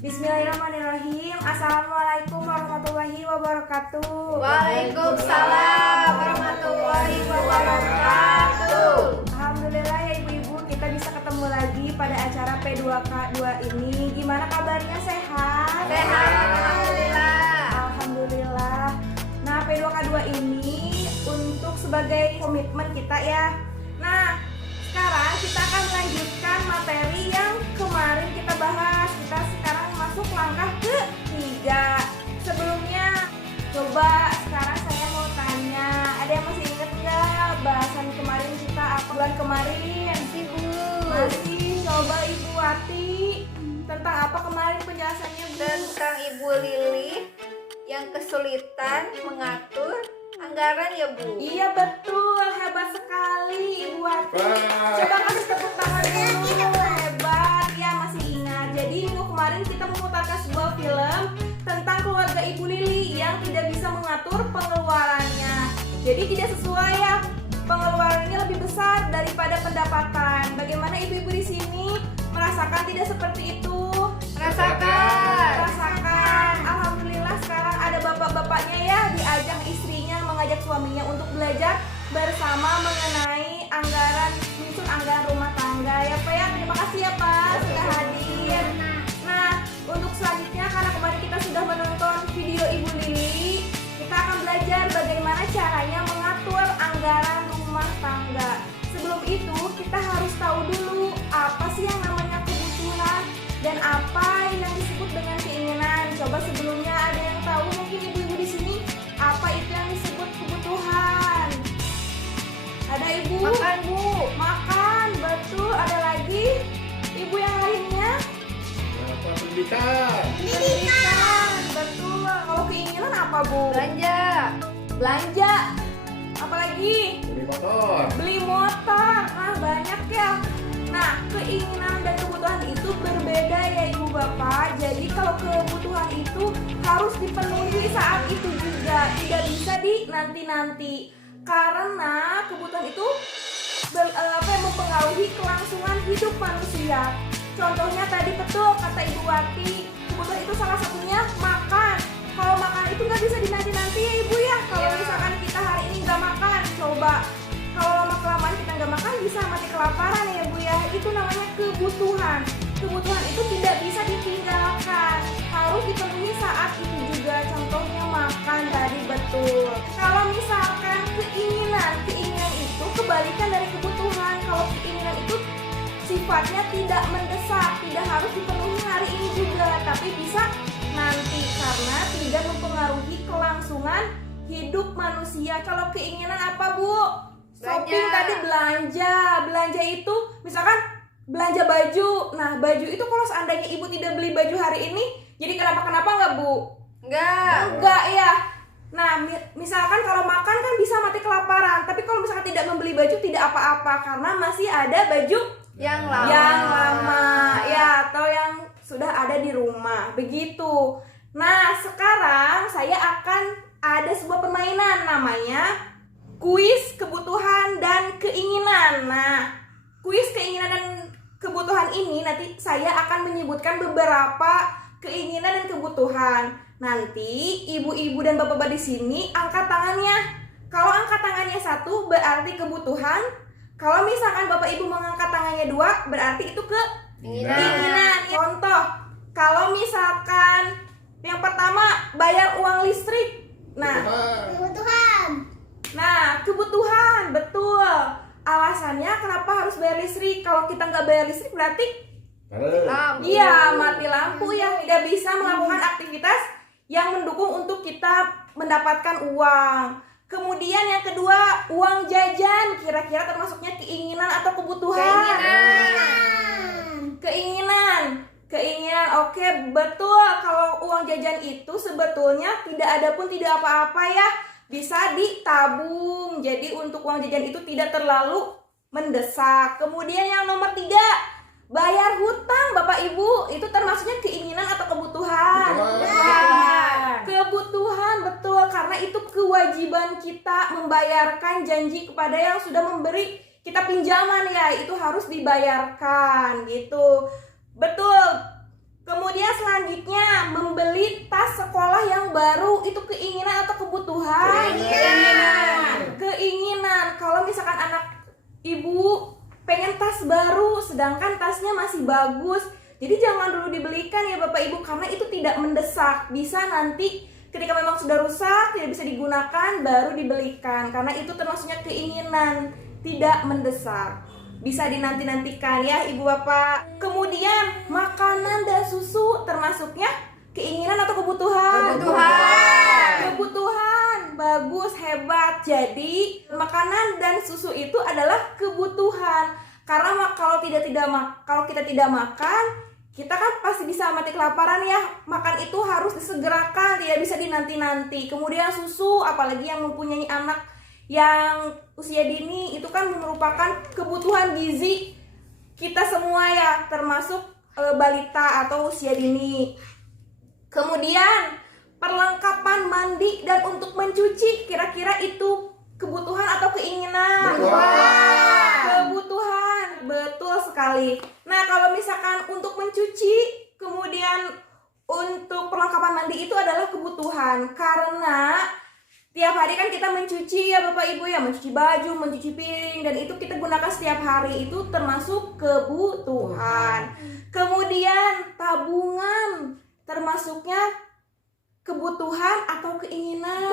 Bismillahirrahmanirrahim. Assalamualaikum warahmatullahi wabarakatuh. Waalaikumsalam warahmatullahi wabarakatuh. Alhamdulillah ya ibu-ibu, kita bisa ketemu lagi pada acara P2K2 ini. Gimana kabarnya, sehat? Sehat, alhamdulillah. Alhamdulillah. Nah, P2K2 ini untuk sebagai komitmen kita ya. Nah, sekarang kita akan melanjutkan materi yang kemarin kita bahas. Kita sekarang masuk langkah ketiga. Sebelumnya, coba sekarang saya mau tanya, ada yang masih ingat nggak bahasan kemarin kita apa bulan kemarin? Masih. Coba Ibu Wati, tentang apa kemarin penjelasannya, Bu? Tentang Ibu Lili yang kesulitan mengatur anggaran ya Bu. Iya betul, hebat sekali Ibu Wati. Coba kasih tepuk tangan dulu. Hebat, ya masih ingat. Jadi minggu kemarin kita memutarkan sebuah film tentang keluarga Ibu Lili yang tidak bisa mengatur pengeluarannya. Jadi tidak sesuai ya, pengeluarannya lebih besar daripada pendapatan. Bagaimana ibu-ibu di sini merasakan tidak seperti itu? Merasakan. Alhamdulillah sekarang ada bapak-bapaknya ya, diajak istrinya, mengajak suaminya untuk belajar bersama mengenai anggaran, menyusun anggaran rumah tangga ya Pak ya. Terima kasih ya Pak sudah hadir. Nah, untuk selanjutnya karena kemarin kita sudah menonton video Ibu Lili, kita akan belajar bagaimana caranya mengatur anggaran rumah tangga. Sebelum itu kita harus tahu dulu apa sih yang namanya kebutuhan dan apa yang disebut dengan keinginan. Coba sebelumnya ada yang tahu mungkin ibu-ibu di sini apa itu yang disebut kebutuhan? Ada ibu? Makan Bu. Makan, betul. Ada lagi? Ibu yang lainnya? Pendidikan. Pendidikan, betul. Kalau keinginan apa Bu? Belanja. Apalagi? Beli motor. Beli motor. Nah, banyak ya. Nah, keinginan dan kebutuhan itu berbeda ya Ibu Bapak. Jadi kalau kebutuhan itu harus dipenuhi saat itu juga, tidak bisa di nanti-nanti. Karena kebutuhan itu mempengaruhi kelangsungan hidup manusia. Contohnya tadi betul kata Ibu Wati, kebutuhan itu salah satunya makan. Kalau makan itu nggak bisa dinanti-nanti ya Ibu ya. Kalau misalkan kita hari ini nggak makan, coba kalau lama-kelamaan kita nggak makan bisa mati kelaparan ya Bu ya. Itu namanya kebutuhan. Kebutuhan itu tidak bisa ditinggalkan, harus dipenuhi saat itu juga. Contohnya makan tadi betul. Kalau misalkan keinginan itu kebalikan dari kebutuhan. Kalau keinginan itu sifatnya tidak mendesak, tidak harus dipenuhi hari ini juga, tapi bisa nanti karena tidak mempengaruhi kelangsungan hidup manusia. Kalau keinginan apa Bu? Shopping tadi, belanja itu misalkan belanja baju. Nah, baju itu kalau seandainya ibu tidak beli baju hari ini, jadi kenapa nggak Bu? Enggak ya. Nah, misalkan kalau makan kan bisa mati kelaparan, tapi kalau misalkan tidak membeli baju tidak apa-apa karena masih ada baju yang lama ya, atau yang sudah ada di rumah. Begitu. Nah, sekarang saya akan ada sebuah permainan namanya kuis kebutuhan dan keinginan. Nah, kuis keinginan dan kebutuhan ini nanti saya akan menyebutkan beberapa keinginan dan kebutuhan. Nanti ibu-ibu dan bapak-bapak di sini angkat tangannya. Kalau angkat tangannya 1 berarti kebutuhan. Kalau misalkan bapak ibu mengangkat tangannya 2 berarti itu keinginan. Contoh, kalau misalkan yang pertama bayar uang listrik. Nah, kebutuhan, betul. Alasannya kenapa harus bayar listrik? Kalau kita nggak bayar listrik berarti mati lampu ya. Tidak bisa melakukan aktivitas yang mendukung untuk kita mendapatkan uang. Kemudian yang kedua, uang jajan. Kira-kira termasuknya keinginan atau kebutuhan? Keinginan, oke, betul. Kalau uang jajan itu sebetulnya tidak apa-apa ya. Bisa ditabung. Jadi untuk uang jajan itu tidak terlalu mendesak. Kemudian yang nomor 3, bayar hutang Bapak Ibu. Itu termasuknya keinginan atau kebutuhan? Kebutuhan, betul. Karena itu kewajiban kita membayarkan janji kepada yang sudah memberi kita pinjaman ya. Itu harus dibayarkan gitu. Betul. Kemudian selanjutnya membeli tas sekolah yang baru, itu keinginan atau kebutuhan? Keinginan. Kalau misalkan anak ibu pengen tas baru sedangkan tasnya masih bagus, jadi jangan dulu dibelikan ya Bapak Ibu, karena itu tidak mendesak. Bisa nanti ketika memang sudah rusak, tidak bisa digunakan, baru dibelikan, karena itu termasuknya keinginan, tidak mendesak. Bisa dinanti-nantikan ya Ibu Bapak. Kemudian makanan dan susu termasuknya keinginan atau kebutuhan? Kebutuhan. Bagus, hebat. Jadi makanan dan susu itu adalah kebutuhan. Karena kalau kita tidak makan, kita kan pasti bisa mati kelaparan ya. Makan itu harus disegerakan, tidak bisa dinanti-nanti. Kemudian susu, apalagi yang mempunyai anak yang usia dini, itu kan merupakan kebutuhan gizi kita semua ya, termasuk balita atau usia dini. Kemudian perlengkapan mandi dan untuk mencuci, kira-kira itu kebutuhan atau keinginan? Kebutuhan, betul sekali. Nah, kalau misalkan untuk mencuci, kemudian untuk perlengkapan mandi itu adalah kebutuhan, karena tiap hari kan kita mencuci ya Bapak Ibu ya, mencuci baju, mencuci piring, dan itu kita gunakan setiap hari, itu termasuk kebutuhan. Kemudian tabungan termasuknya kebutuhan atau keinginan?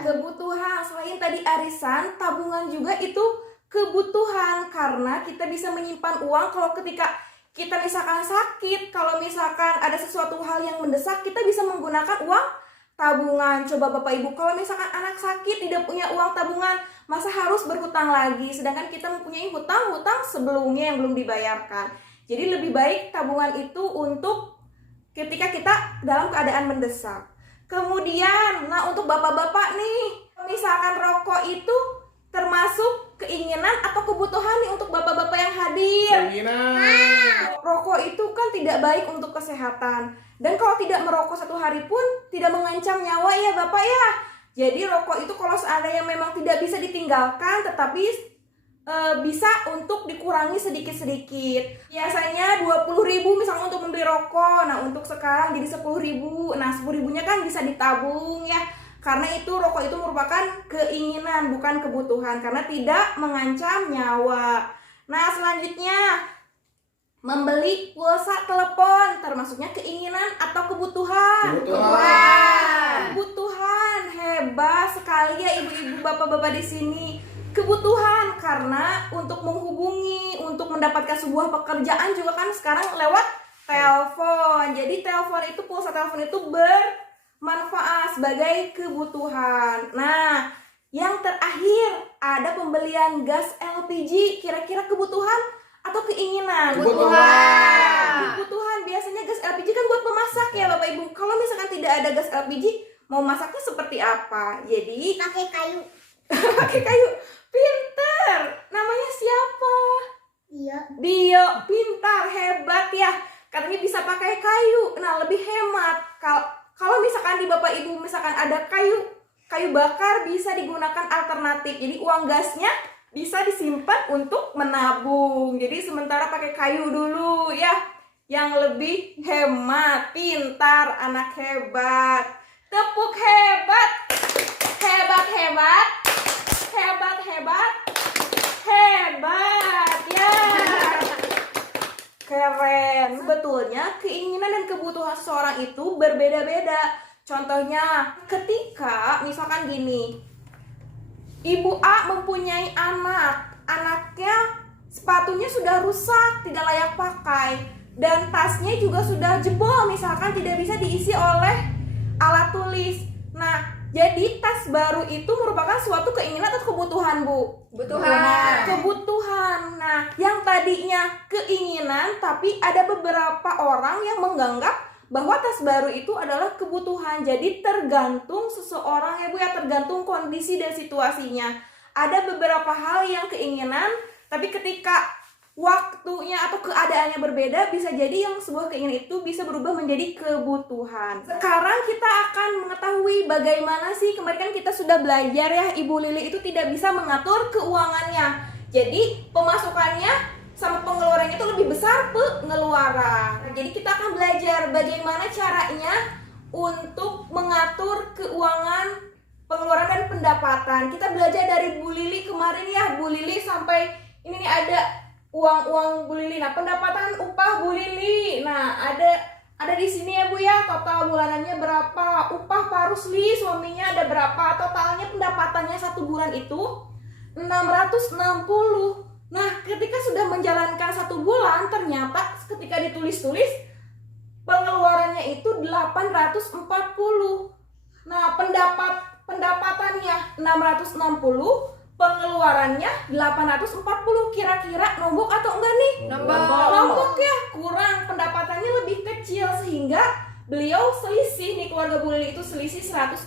Kebutuhan. Selain tadi arisan, tabungan juga itu kebutuhan, karena kita bisa menyimpan uang kalau ketika kita misalkan sakit, kalau misalkan ada sesuatu hal yang mendesak, kita bisa menggunakan uang tabungan. Coba Bapak Ibu, kalau misalkan anak sakit tidak punya uang tabungan, masa harus berhutang lagi, sedangkan kita mempunyai hutang-hutang sebelumnya yang belum dibayarkan. Jadi lebih baik tabungan itu untuk ketika kita dalam keadaan mendesak. Kemudian, nah untuk bapak-bapak nih, misalkan rokok itu termasuk keinginan atau kebutuhan nih untuk bapak-bapak yang hadir? Keinginan. Rokok itu kan tidak baik untuk kesehatan, dan kalau tidak merokok satu hari pun tidak mengancam nyawa ya Bapak ya. Jadi rokok itu kalau seandainya memang tidak bisa ditinggalkan, tetapi bisa untuk dikurangi sedikit-sedikit. Biasanya 20.000 misalnya untuk membeli rokok. Nah, untuk sekarang jadi 10.000. Nah, 10.000-nya kan bisa ditabung ya. Karena itu rokok itu merupakan keinginan, bukan kebutuhan, karena tidak mengancam nyawa. Nah, selanjutnya membeli pulsa telepon termasuknya keinginan atau kebutuhan? Kebutuhan. Hebat sekali ya ibu-ibu, bapak-bapak di sini. Kebutuhan, karena untuk menghubungi, untuk mendapatkan sebuah pekerjaan juga kan sekarang lewat telepon. Jadi telepon itu, pulsa telepon itu bermanfaat sebagai kebutuhan. Nah, yang terakhir ada pembelian gas LPG. Kira-kira kebutuhan atau keinginan? Kebutuhan. Biasanya gas LPG kan buat memasak ya Bapak Ibu. Kalau misalkan tidak ada gas LPG, mau masaknya seperti apa? Jadi pakai kayu. pakai kayu. Pinter. Namanya siapa? Dio, pintar, hebat ya. Katanya bisa pakai kayu. Nah, lebih hemat. Kalau misalkan di Bapak Ibu misalkan ada kayu bakar, bisa digunakan alternatif. Jadi uang gasnya bisa disimpan untuk menabung. Jadi sementara pakai kayu dulu ya, yang lebih hemat. Pintar, anak hebat. Tepuk hebat. Hebat ya. Keren. Sebetulnya keinginan dan kebutuhan seseorang itu berbeda-beda. Contohnya ketika misalkan gini, Ibu A mempunyai anaknya sepatunya sudah rusak, tidak layak pakai, dan tasnya juga sudah jebol, misalkan tidak bisa diisi oleh alat tulis. Nah, jadi tas baru itu merupakan suatu keinginan atau kebutuhan, Bu? Kebutuhan. Nah, yang tadinya keinginan, tapi ada beberapa orang yang menganggap bahwa tas baru itu adalah kebutuhan. Jadi tergantung seseorang ya Bu ya, tergantung kondisi dan situasinya. Ada beberapa hal yang keinginan, tapi ketika waktunya atau keadaannya berbeda, bisa jadi yang sebuah keinginan itu bisa berubah menjadi kebutuhan. Sekarang kita akan mengetahui bagaimana sih, kemarin kan kita sudah belajar ya, Ibu Lili itu tidak bisa mengatur keuangannya. Jadi pemasukannya sama pengeluarannya itu lebih besar pengeluaran. Jadi kita akan belajar bagaimana caranya untuk mengatur keuangan, pengeluaran dan pendapatan. Kita belajar dari Bu Lili kemarin ya, Bu Lili sampai ini nih ada uang Bu Lili. Nah, pendapatan upah Bu Lili. Nah, ada di sini ya Bu ya, total bulanannya berapa. Upah Pak Rusli suaminya ada berapa. Totalnya pendapatannya 1 bulan itu 660. Nah, ketika sudah menjalankan 1 bulan, ternyata ketika ditulis-tulis pengeluarannya itu 840. Nah, pendapatannya 660, pengeluarannya 840. Kira-kira nombok atau enggak nih? Nombok ya, kurang. Pendapatannya lebih kecil sehingga beliau selisih nih, keluarga Bu Lili itu selisih 180.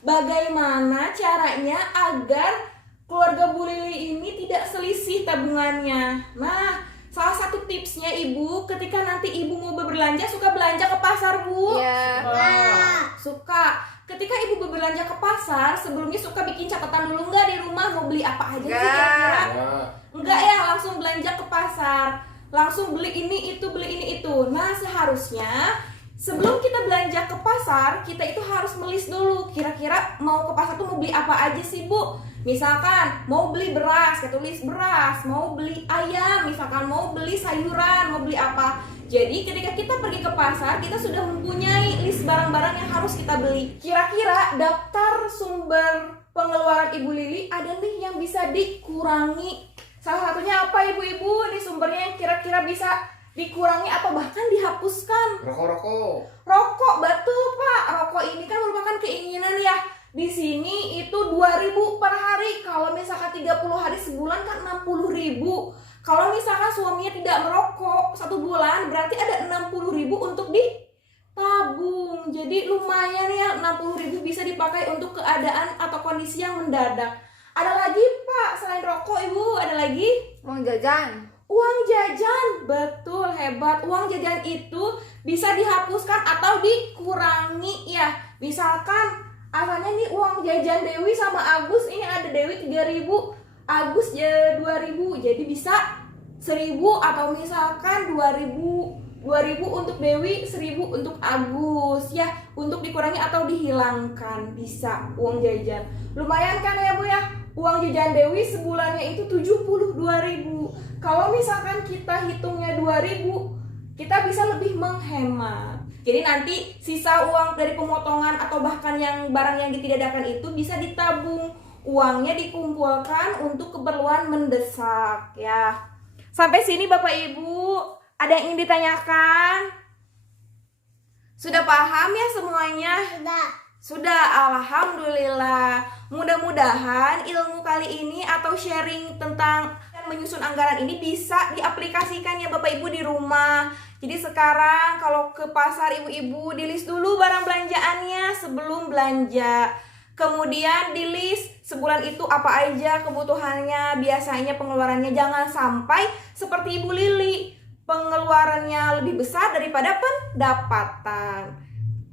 Bagaimana caranya agar keluarga Bu Lili ini tidak selisih tabungannya? Nah, salah satu tipsnya Ibu, ketika nanti Ibu mau berbelanja, suka belanja ke pasar Bu? Iya. Suka. Ketika Ibu berbelanja ke pasar, sebelumnya suka bikin catatan dulu nggak di rumah mau beli apa aja sih kira-kira? Enggak ya, langsung belanja ke pasar, langsung beli ini itu, beli ini itu. Nah, seharusnya sebelum kita belanja ke pasar, kita itu harus melis dulu. Kira-kira mau ke pasar tuh mau beli apa aja sih Bu? Misalkan mau beli beras, kita tulis beras. Mau beli ayam, misalkan mau beli sayuran, mau beli apa. Jadi ketika kita pergi ke pasar, kita sudah mempunyai list barang-barang yang harus kita beli. Kira-kira daftar sumber pengeluaran Ibu Lili ada nih yang bisa dikurangi. Salah satunya apa Ibu-ibu? Ini sumbernya yang kira-kira bisa dikurangi atau bahkan dihapuskan. Rokok, betul Pak. Rokok ini kan merupakan keinginan ya. Di sini itu 2.000 per hari. Kalau misalkan 30 hari sebulan kan 60.000. Kalau misalkan suaminya tidak merokok 1 bulan, berarti ada 60.000 untuk ditabung. Jadi lumayan ya, 60.000 bisa dipakai untuk keadaan atau kondisi yang mendadak. Ada lagi Pak, selain rokok Ibu, ada lagi? Uang jajan. Uang jajan, betul, hebat. Uang jajan itu bisa dihapuskan atau dikurangi ya. Misalkan asalnya nih uang jajan Dewi sama Agus, ini ada Dewi 3.000, Agus 2.000, jadi bisa 1.000 atau misalkan 2.000 untuk Dewi, 1.000 untuk Agus ya, untuk dikurangi atau dihilangkan bisa uang jajan. Lumayan kan ya Bu ya? Uang jajan Dewi sebulannya itu 72.000. Kalau misalkan kita hitungnya 2.000, kita bisa lebih menghemat. Jadi nanti sisa uang dari pemotongan atau bahkan yang barang yang ditidakkan itu bisa ditabung. Uangnya dikumpulkan untuk keperluan mendesak ya. Sampai sini Bapak Ibu, ada yang ingin ditanyakan? Sudah paham ya semuanya? Sudah, alhamdulillah. Mudah-mudahan ilmu kali ini atau sharing tentang menyusun anggaran ini bisa diaplikasikan ya Bapak Ibu di rumah. Jadi sekarang kalau ke pasar ibu-ibu, di-list dulu barang belanjaannya sebelum belanja. Kemudian di-list sebulan itu apa aja kebutuhannya, biasanya pengeluarannya. Jangan sampai seperti Ibu Lili, pengeluarannya lebih besar daripada pendapatan.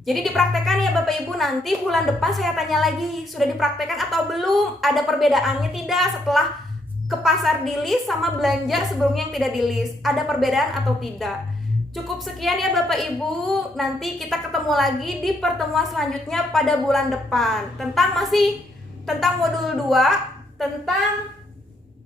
Jadi dipraktekkan ya Bapak Ibu, nanti bulan depan saya tanya lagi, sudah dipraktekkan atau belum? Ada perbedaannya tidak setelah ke pasar di-list sama belanja sebelumnya yang tidak di-list? Ada perbedaan atau tidak? Cukup sekian ya Bapak Ibu, nanti kita ketemu lagi di pertemuan selanjutnya pada bulan depan. Tentang modul 2, tentang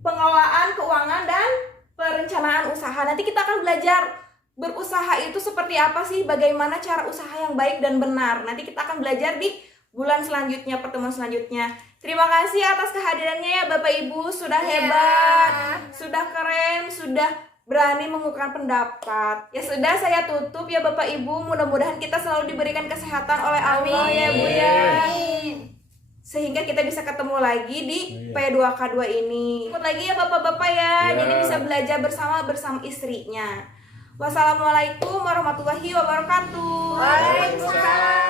pengelolaan keuangan dan perencanaan usaha. Nanti kita akan belajar berusaha itu seperti apa sih, bagaimana cara usaha yang baik dan benar. Nanti kita akan belajar di bulan selanjutnya, pertemuan selanjutnya. Terima kasih atas kehadirannya ya Bapak Ibu, sudah hebat, sudah keren, sudah berani mengungkapkan pendapat. Ya sudah, saya tutup ya Bapak Ibu. Mudah-mudahan kita selalu diberikan kesehatan oleh Allah ya Bu ya. Sehingga kita bisa ketemu lagi di P2K2 ini. Ikut lagi ya Bapak-bapak ya. Jadi bisa belajar bersama istrinya. Wassalamualaikum warahmatullahi wabarakatuh. Waalaikumsalam.